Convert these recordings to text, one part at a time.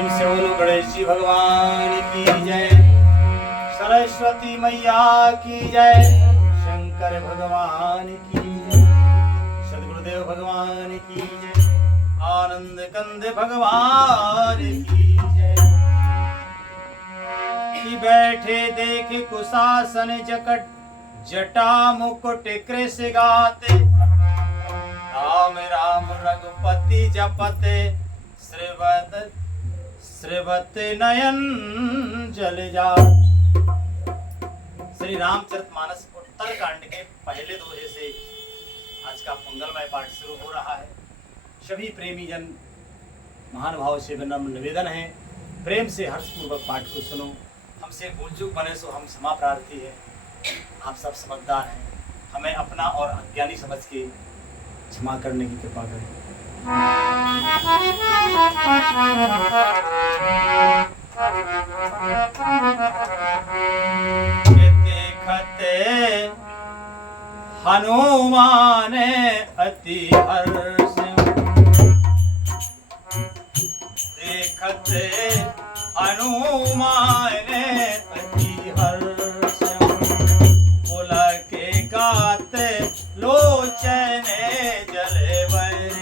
प्रेम से बोलो गणेश जी भगवान की जय, सरस्वती मैया की जय, शंकर भगवान की जय, सदगुरुदेव भगवान की जय, आनंद कंद भगवान की जय। कि बैठे देख कुशासन जकट, जटा मुकुट कृष गाते, राम राम रघुपति जपते, श्रीवत नयन जल जात। श्री रामचरितमानस उत्तर कांड के पहले दोहे से आज का मंगलमय पाठ शुरू हो रहा है। सभी प्रेमी जन महानुभाव से विनम्र निवेदन है, प्रेम से हर्षपूर्वक पाठ को सुनो। हमसे भूल चूक बने सो हम क्षमा प्रार्थी है। आप सब समझदार हैं, हमें अपना और अज्ञानी समझ के क्षमा करने की कृपा करें। देखते हनुमान अति हर्ष, देखते हनुमान अति हर्ष, पुलक गाते लोचन जल वर्ष।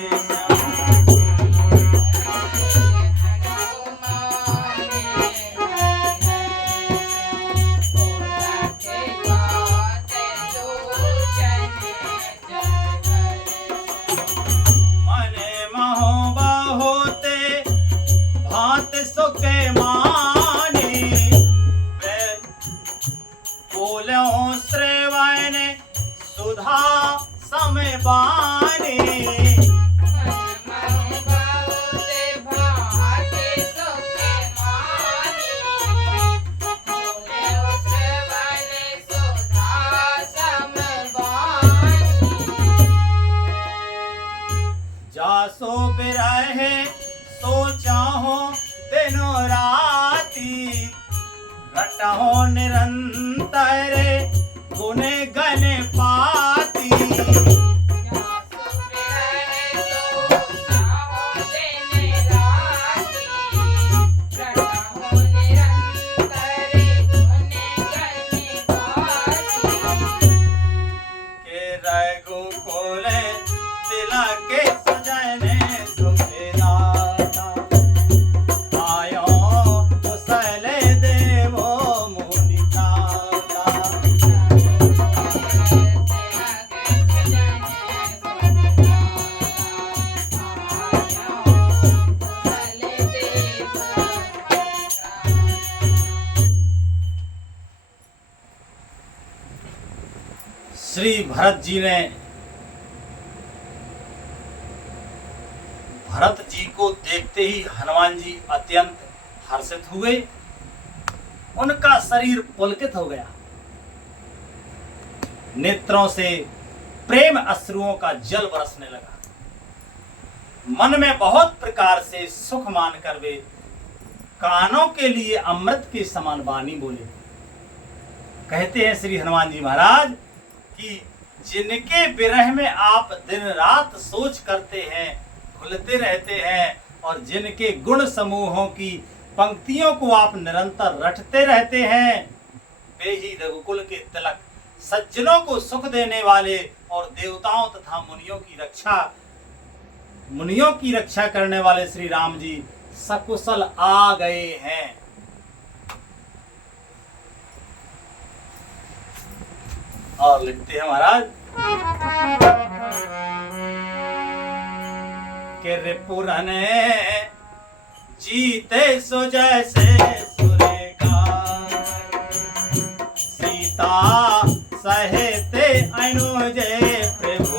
सुखे मानी बोलो श्रवण सुधा समय बानी, जासो बिरहे सो चाहो दिनो राती, रटहो निरंतर गुने गने पाती। के रघुकुल तिलक सजने श्री भरत जी ने भरत जी को देखते ही हनुमान जी अत्यंत हर्षित हुए, उनका शरीर पुलकित हो गया, नेत्रों से प्रेम अश्रुओं का जल बरसने लगा। मन में बहुत प्रकार से सुख मानकर वे कानों के लिए अमृत के समान वाणी बोले। कहते हैं श्री हनुमान जी महाराज कि जिनके विरह में आप दिन रात सोच करते हैं, भूलते रहते हैं, और जिनके गुण समूहों की पंक्तियों को आप निरंतर रटते रहते हैं, वे ही रघुकुल के तिलक, सज्जनों को सुख देने वाले और देवताओं तथा मुनियों की रक्षा करने वाले श्री राम जी सकुशल आ गए हैं। और लिखते हैं महाराज के रिपुरन जीते सो जैसे सुरेगा, सीता सहेते अनुजय प्रभु।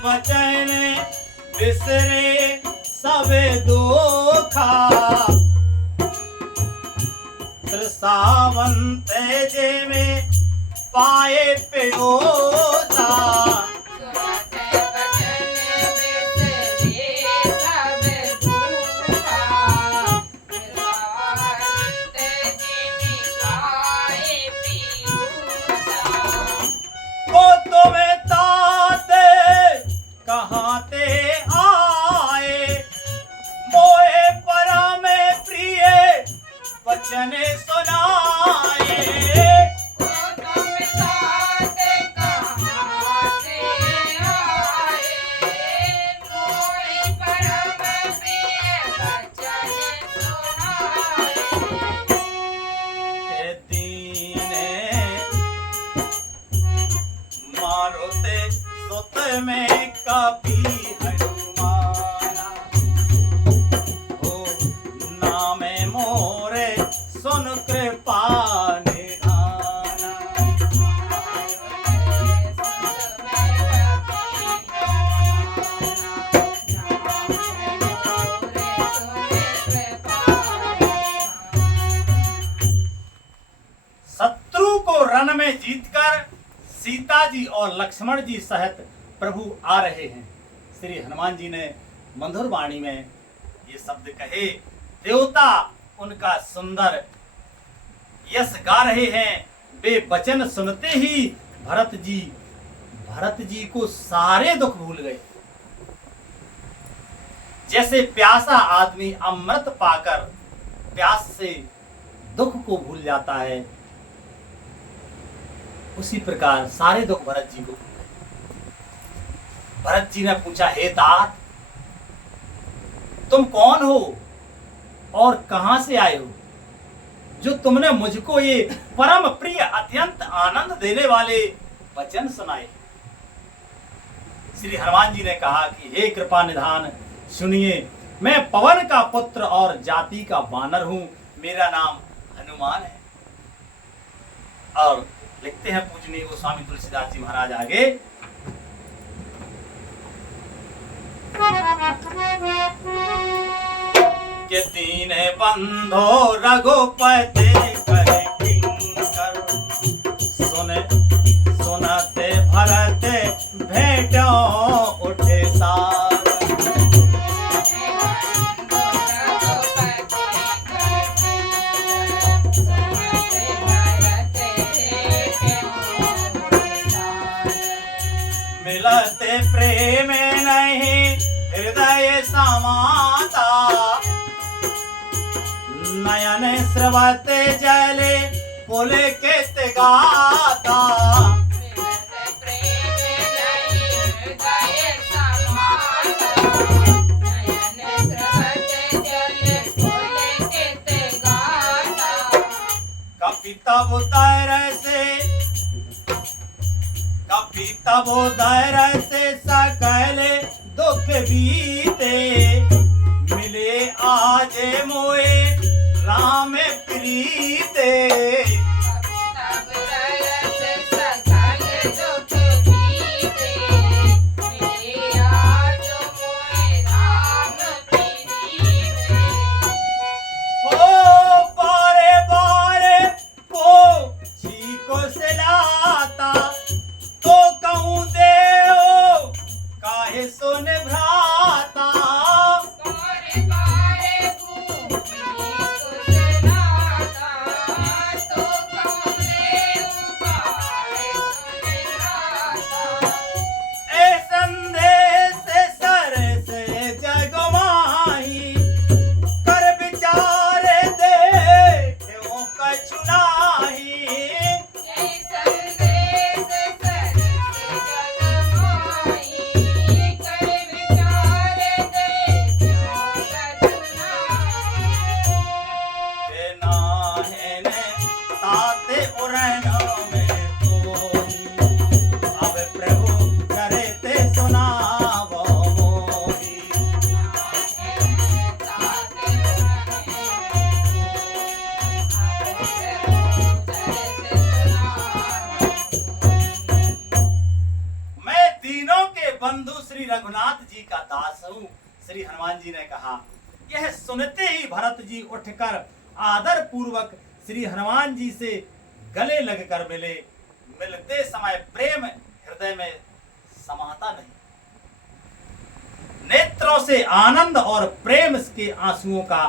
बचन बिसरे सब दुखा, त्रिसावंत जे में पाए पियोसा, सीता जी और लक्ष्मण जी सहित प्रभु आ रहे हैं। श्री हनुमान जी ने मधुर वाणी में ये शब्द कहे। देवता उनका सुंदर यश गा रहे हैं। वे वचन सुनते ही भरत जी को सारे दुख भूल गए। जैसे प्यासा आदमी अमृत पाकर प्यास से दुख को भूल जाता है, उसी प्रकार सारे दुख भरत जी को भूल गए। भरत जी ने पूछा, हे तात, तुम कौन हो और कहां से आए हो, जो तुमने मुझको ये परम प्रिय अत्यंत आनंद देने वाले वचन सुनाए। श्री हनुमान जी ने कहा कि हे कृपा निधान, सुनिए, मैं पवन का पुत्र और जाति का वानर हूं। मेरा नाम हनुमान है। और लिखते हैं पूजनीय गोस्वामी तुलसीदास जी महाराज आगे, के दीन बंधो रघुपति करे किंकर, सुनते भरत भेटो उठे सार। मिलते प्रेम नहीं हृदय समाता, नयन स्रवते जले पुले के गाता। कपि तब उदर से सकले दुख बीते, मिले आज मोए राम प्रीते। रघुनाथ जी का दास हूं। श्री हनुमान जी ने कहा। यह सुनते ही भरत जी उठकर आदर पूर्वक श्री हनुमान जी से गले लगकर मिले। मिलते समय प्रेम हृदय में समाता नहीं, नेत्रों से आनंद और प्रेम के आंसुओं का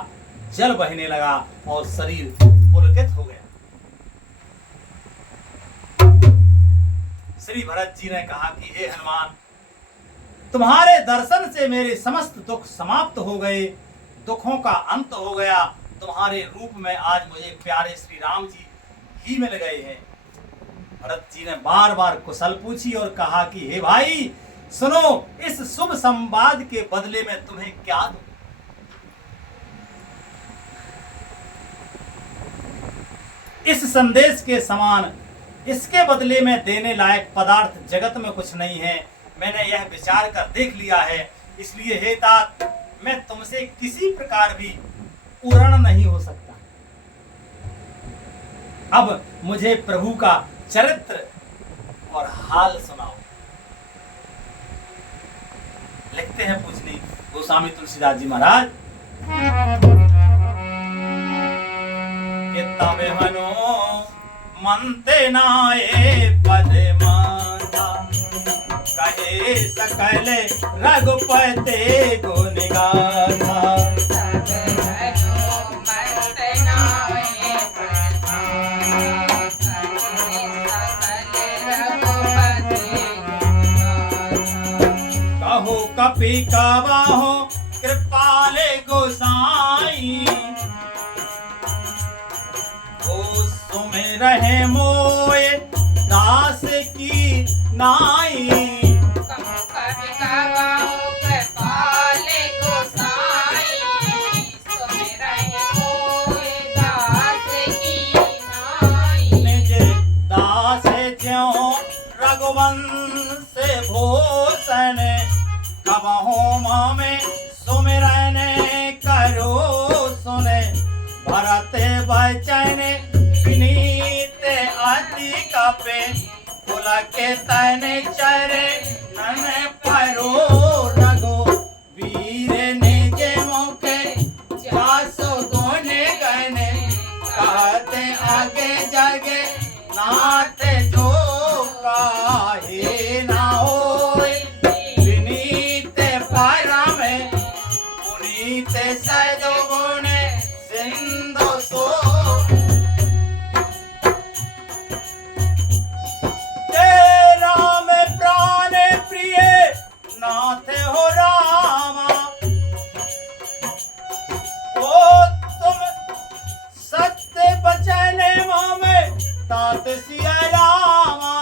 जल बहने लगा और शरीर पुलकित हो गया। श्री भरत जी ने कहा कि हे हनुमान, तुम्हारे दर्शन से मेरे समस्त दुख समाप्त हो गए, दुखों का अंत हो गया। तुम्हारे रूप में आज मुझे प्यारे श्री राम जी ही मिल गए हैं। भरत जी ने बार बार कुशल पूछी और कहा कि हे भाई सुनो, इस शुभ संवाद के बदले में तुम्हें क्या दूं? इस संदेश के समान इसके बदले में देने लायक पदार्थ जगत में कुछ नहीं है। मैंने यह विचार कर देख लिया है, इसलिए हे तात, मैं तुमसे किसी प्रकार भी पूर्ण नहीं हो सकता। अब मुझे प्रभु का चरित्र और हाल सुनाओ। लिखते हैं पूजनीय गोस्वामी तुलसीदास जी महाराज, तब हनो मनते नाये पद मान, था। कहे सकल रघुपति गुण गाथा। कहो कपि कबाहो कृपाले गोसाई। ओ सुमिरहि मोए दास की नाई। निज दास ज्यों रघुवंश भूषण। कबहु मामे सुमिरन करो सुने। भरत बचन विनीत अति कपे। पुलके तन चरे नन परो। रघु वीर निज मुखे जासो गुण गण। कहते आगे जगे नाथ जो काहे ना होय। विनीत परम पुनीत सदो गुण सिंधु सो। राम प्राण प्रिय नाथ हो रामा। ओ तुम सत्य बचन मामे तात सिया रामा।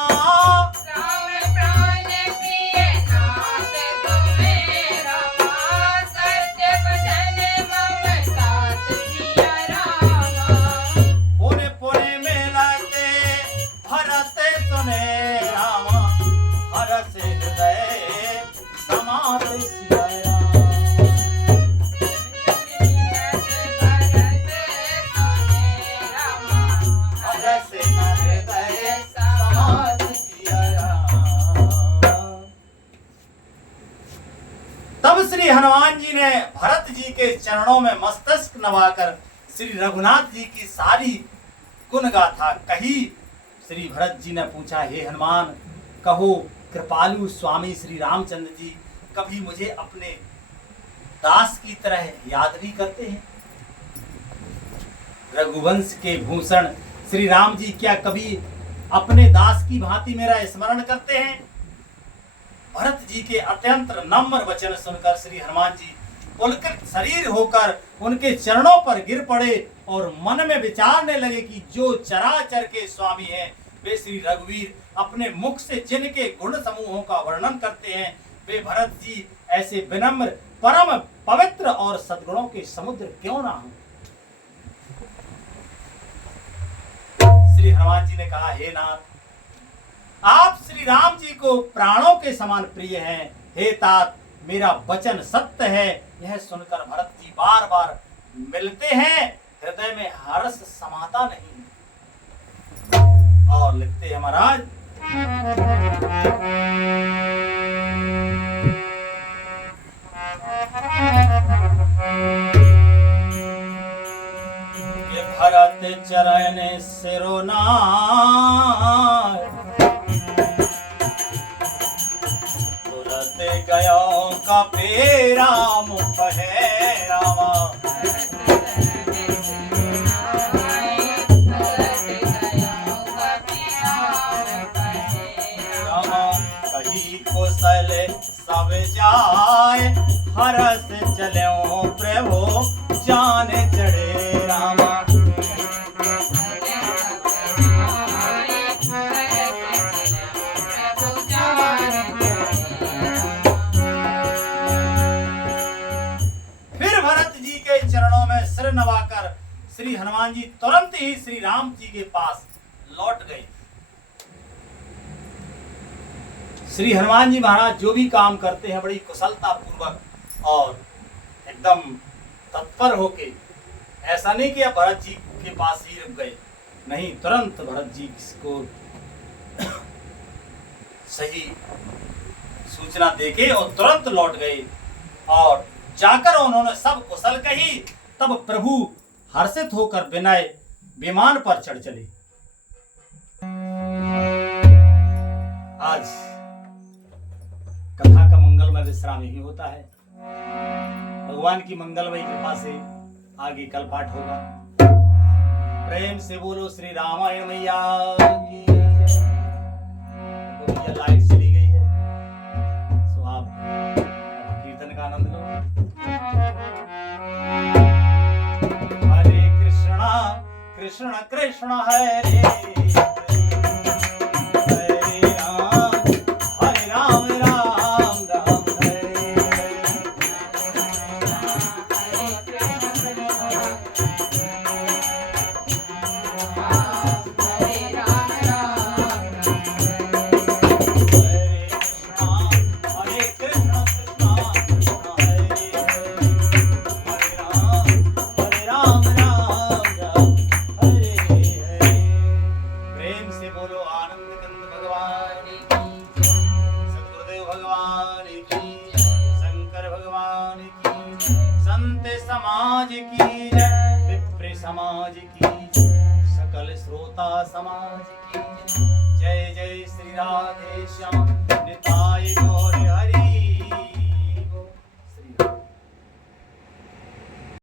पुने पुने मिलते भरत सुने रामा। हरस हृदय समात सिया रामा। हरस हृदय समात सिया रामा। तब श्री हनुमान जी ने भरत जी के चरणों में मस्तक नवाकर श्री रघुनाथ जी की सारी गुण गाथा कही। श्री भरत जी ने पूछा, हे हनुमान, कहो कृपालु स्वामी श्री रामचंद्र जी कभी मुझे अपने दास की तरह याद नहीं करते हैं? रघुवंश के भूषण श्री राम जी क्या कभी अपने दास की भांति मेरा स्मरण करते हैं? भरत जी के अत्यंत नम्र वचन सुनकर श्री हनुमान जी पुलकित शरीर होकर उनके चरणों पर गिर पड़े और मन में विचारने लगे कि जो चराचर के स्वामी हैं वे श्री रघुवीर अपने मुख से जिनके गुण समूहों का वर्णन करते हैं, वे भरत जी ऐसे विनम्र परम पवित्र और सद्गुणों के समुद्र क्यों ना हो। श्री हनुमान जी ने कहा, हे नाथ, आप श्री राम जी को प्राणों के समान प्रिय हैं। हे तात, मेरा वचन सत्य है। यह सुनकर भरत जी बार बार मिलते हैं, हृदय में हर्ष समाता नहीं। और लिखते हैं महाराज, ये भरत चरण सिरोनाय। तुरत गयो कपि राम कहे रामा। कही कुशल सब जाय। हरस चलो प्रभु जान चढ़े रामा। फिर भरत जी के चरणों में सिर नवाकर श्री हनुमान जी तुरंत ही श्री राम जी के पास लौट गए। श्री हनुमान जी महाराज जो भी काम करते हैं बड़ी कुशलता पूर्वक और एकदम तत्पर होके, ऐसा नहीं कि आप भरत जी के पास ही रुक गए, नहीं, तुरंत भरत जी को सही सूचना देके और तुरंत लौट गए और जाकर उन्होंने सब कुशल कही। तब प्रभु हर्षित होकर विनय विमान पर चढ़ चले। आज कथा का मंगलमय विश्राम यही होता है। भगवान की मंगलमय कृपा से आगे कल पाठ होगा। प्रेम से बोलो श्री रामायण मैया की जय। तो भैया लाइट चली गई है, सो आप कीर्तन का आनंद लो। हरे कृष्णा कृष्ण कृष्ण हरे समाज की जय, विप्र समाज की जय, सकल श्रोता समाज की जय। जय जय श्री राधे श्याम निताय।